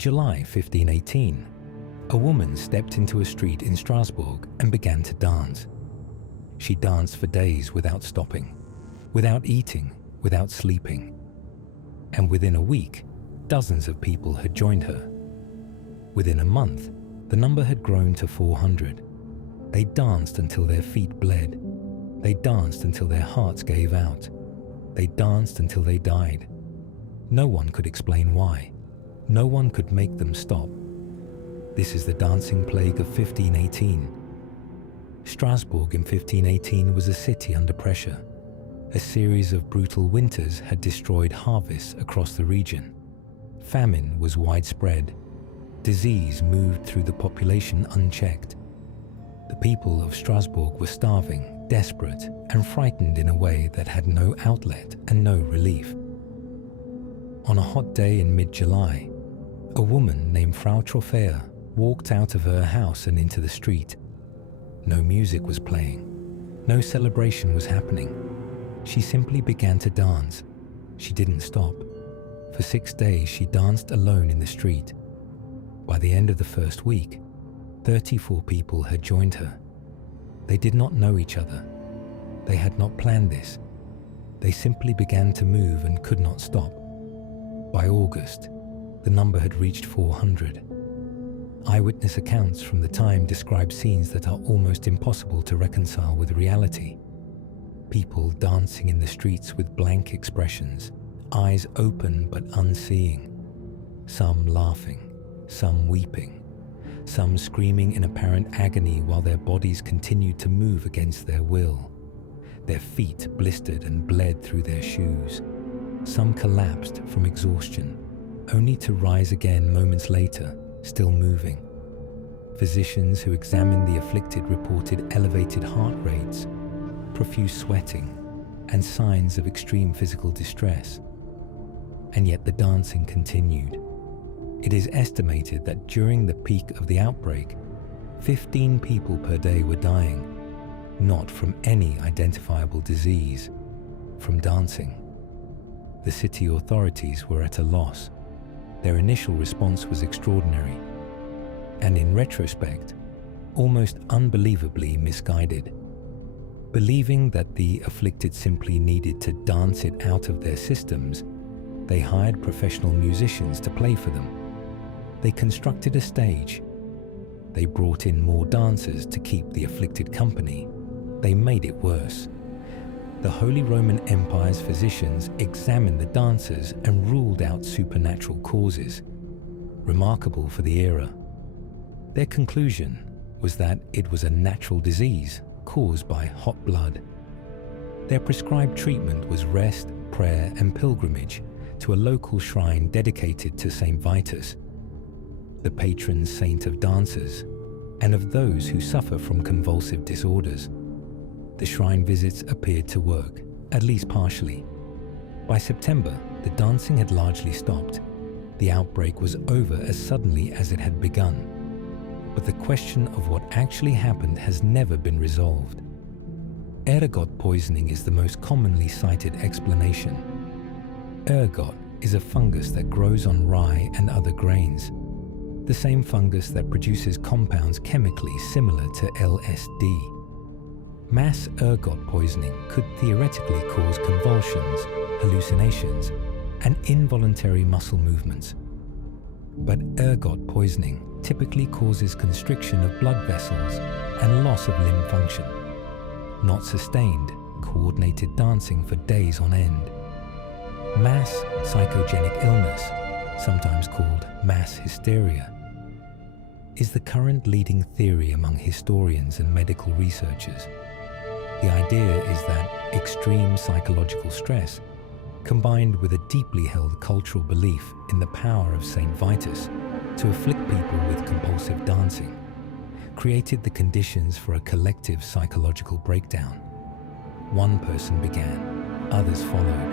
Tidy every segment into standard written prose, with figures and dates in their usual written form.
July 1518, a woman stepped into a street in Strasbourg and began to dance. She danced for days without stopping, without eating, without sleeping. And within a week, dozens of people had joined her. Within a month, the number had grown to 400. They danced until their feet bled. They danced until their hearts gave out. They danced until they died. No one could explain why. No one could make them stop. This is the dancing plague of 1518. Strasbourg in 1518 was a city under pressure. A series of brutal winters had destroyed harvests across the region. Famine was widespread. Disease moved through the population unchecked. The people of Strasbourg were starving, desperate, and frightened in a way that had no outlet and no relief. On a hot day in mid-July, a woman named Frau Trophäa walked out of her house and into the street. No music was playing. No celebration was happening. She simply began to dance. She didn't stop. For 6 days, she danced alone in the street. By the end of the first week, 34 people had joined her. They did not know each other. They had not planned this. They simply began to move and could not stop. By August, the number had reached 400. Eyewitness accounts from the time describe scenes that are almost impossible to reconcile with reality. People dancing in the streets with blank expressions, eyes open but unseeing. Some laughing, some weeping, some screaming in apparent agony while their bodies continued to move against their will. Their feet blistered and bled through their shoes. Some collapsed from exhaustion, only to rise again moments later, still moving. Physicians who examined the afflicted reported elevated heart rates, profuse sweating, and signs of extreme physical distress. And yet the dancing continued. It is estimated that during the peak of the outbreak, 15 people per day were dying, not from any identifiable disease, from dancing. The city authorities were at a loss. Their initial response was extraordinary, and in retrospect, almost unbelievably misguided. Believing that the afflicted simply needed to dance it out of their systems, they hired professional musicians to play for them. They constructed a stage. They brought in more dancers to keep the afflicted company. They made it worse. The Holy Roman Empire's physicians examined the dancers and ruled out supernatural causes, remarkable for the era. Their conclusion was that it was a natural disease caused by hot blood. Their prescribed treatment was rest, prayer, and pilgrimage to a local shrine dedicated to Saint Vitus, the patron saint of dancers and of those who suffer from convulsive disorders. The shrine visits appeared to work, at least partially. By September, the dancing had largely stopped. The outbreak was over as suddenly as it had begun. But the question of what actually happened has never been resolved. Ergot poisoning is the most commonly cited explanation. Ergot is a fungus that grows on rye and other grains, the same fungus that produces compounds chemically similar to LSD. Mass ergot poisoning could theoretically cause convulsions, hallucinations, and involuntary muscle movements. But ergot poisoning typically causes constriction of blood vessels and loss of limb function, not sustained, coordinated dancing for days on end. Mass psychogenic illness, sometimes called mass hysteria, is the current leading theory among historians and medical researchers. The idea is that extreme psychological stress, combined with a deeply held cultural belief in the power of Saint Vitus to afflict people with compulsive dancing, created the conditions for a collective psychological breakdown. One person began, others followed,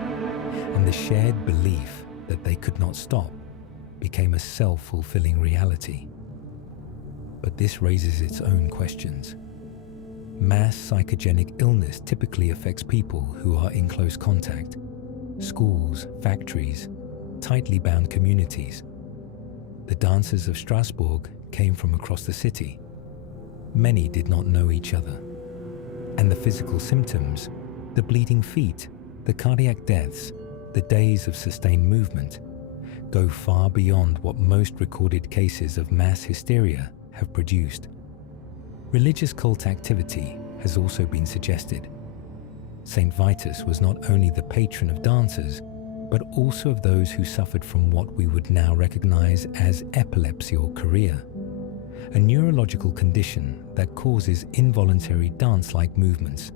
and the shared belief that they could not stop became a self-fulfilling reality. But this raises its own questions. Mass psychogenic illness typically affects people who are in close contact: schools, factories, tightly bound communities. the dancers of Strasbourg came from across the city. Many did not know each other. And the physical symptoms, the bleeding feet, the cardiac deaths, the days of sustained movement, go far beyond what most recorded cases of mass hysteria have produced. Religious cult activity has also been suggested. Saint Vitus was not only the patron of dancers, but also of those who suffered from what we would now recognize as epilepsy or chorea, a neurological condition that causes involuntary dance-like movements.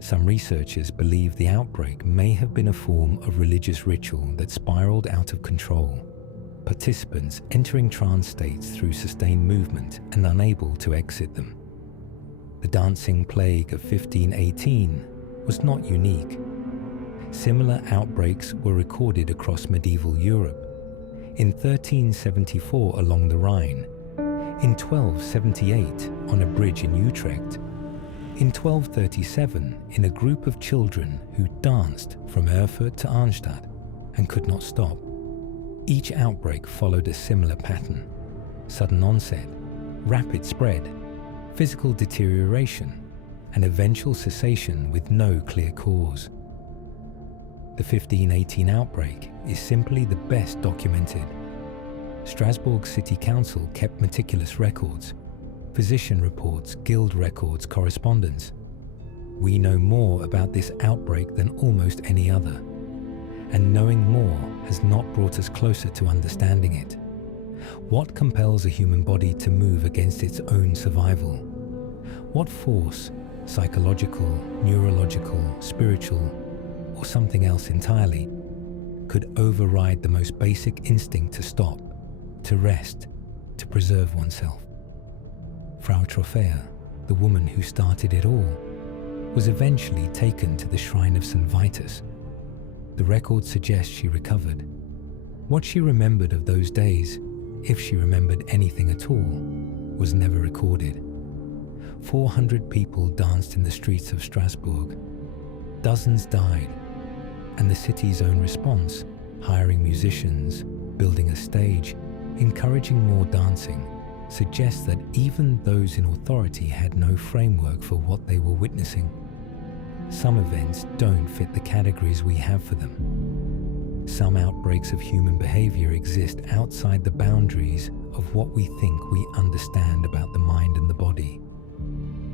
Some researchers believe the outbreak may have been a form of religious ritual that spiraled out of control, participants entering trance states through sustained movement and unable to exit them. The dancing plague of 1518 was not unique. Similar outbreaks were recorded across medieval Europe, in 1374 along the Rhine, in 1278 on a bridge in Utrecht, in 1237 in a group of children who danced from Erfurt to Arnstadt and could not stop. Each outbreak followed a similar pattern: sudden onset, rapid spread, physical deterioration, and eventual cessation with no clear cause. The 1518 outbreak is simply the best documented. Strasbourg City Council kept meticulous records, physician reports, guild records, correspondence. We know more about this outbreak than almost any other, and knowing more has not brought us closer to understanding it. What compels a human body to move against its own survival? What force, psychological, neurological, spiritual, or something else entirely, could override the most basic instinct to stop, to rest, to preserve oneself? Frau Trophäa, the woman who started it all, was eventually taken to the shrine of St. Vitus. The record suggests she recovered. What she remembered of those days, if she remembered anything at all, was never recorded. 400 people danced in the streets of Strasbourg. Dozens died, and the city's own response, hiring musicians, building a stage, encouraging more dancing, suggests that even those in authority had no framework for what they were witnessing. Some events don't fit the categories we have for them. Some outbreaks of human behavior exist outside the boundaries of what we think we understand about the mind and the body.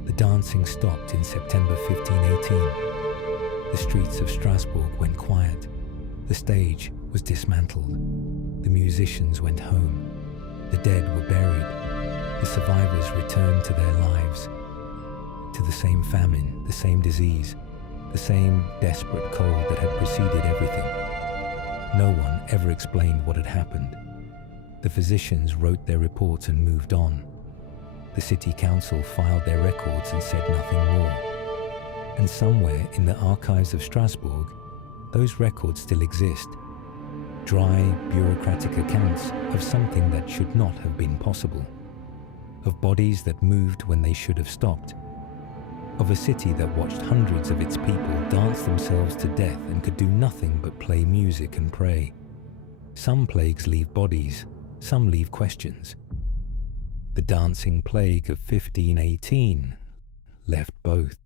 The dancing stopped in September 1518. The streets of Strasbourg went quiet. The stage was dismantled. The musicians went home. The dead were buried. The survivors returned to their lives, to the same famine, the same disease, the same desperate cold that had preceded everything. No one ever explained what had happened. The physicians wrote their reports and moved on. The city council filed their records and said nothing more. And somewhere in the archives of Strasbourg, those records still exist. Dry, bureaucratic accounts of something that should not have been possible. Of bodies that moved when they should have stopped. Of a city that watched hundreds of its people dance themselves to death and could do nothing but play music and pray. Some plagues leave bodies, some leave questions. The dancing plague of 1518 left both.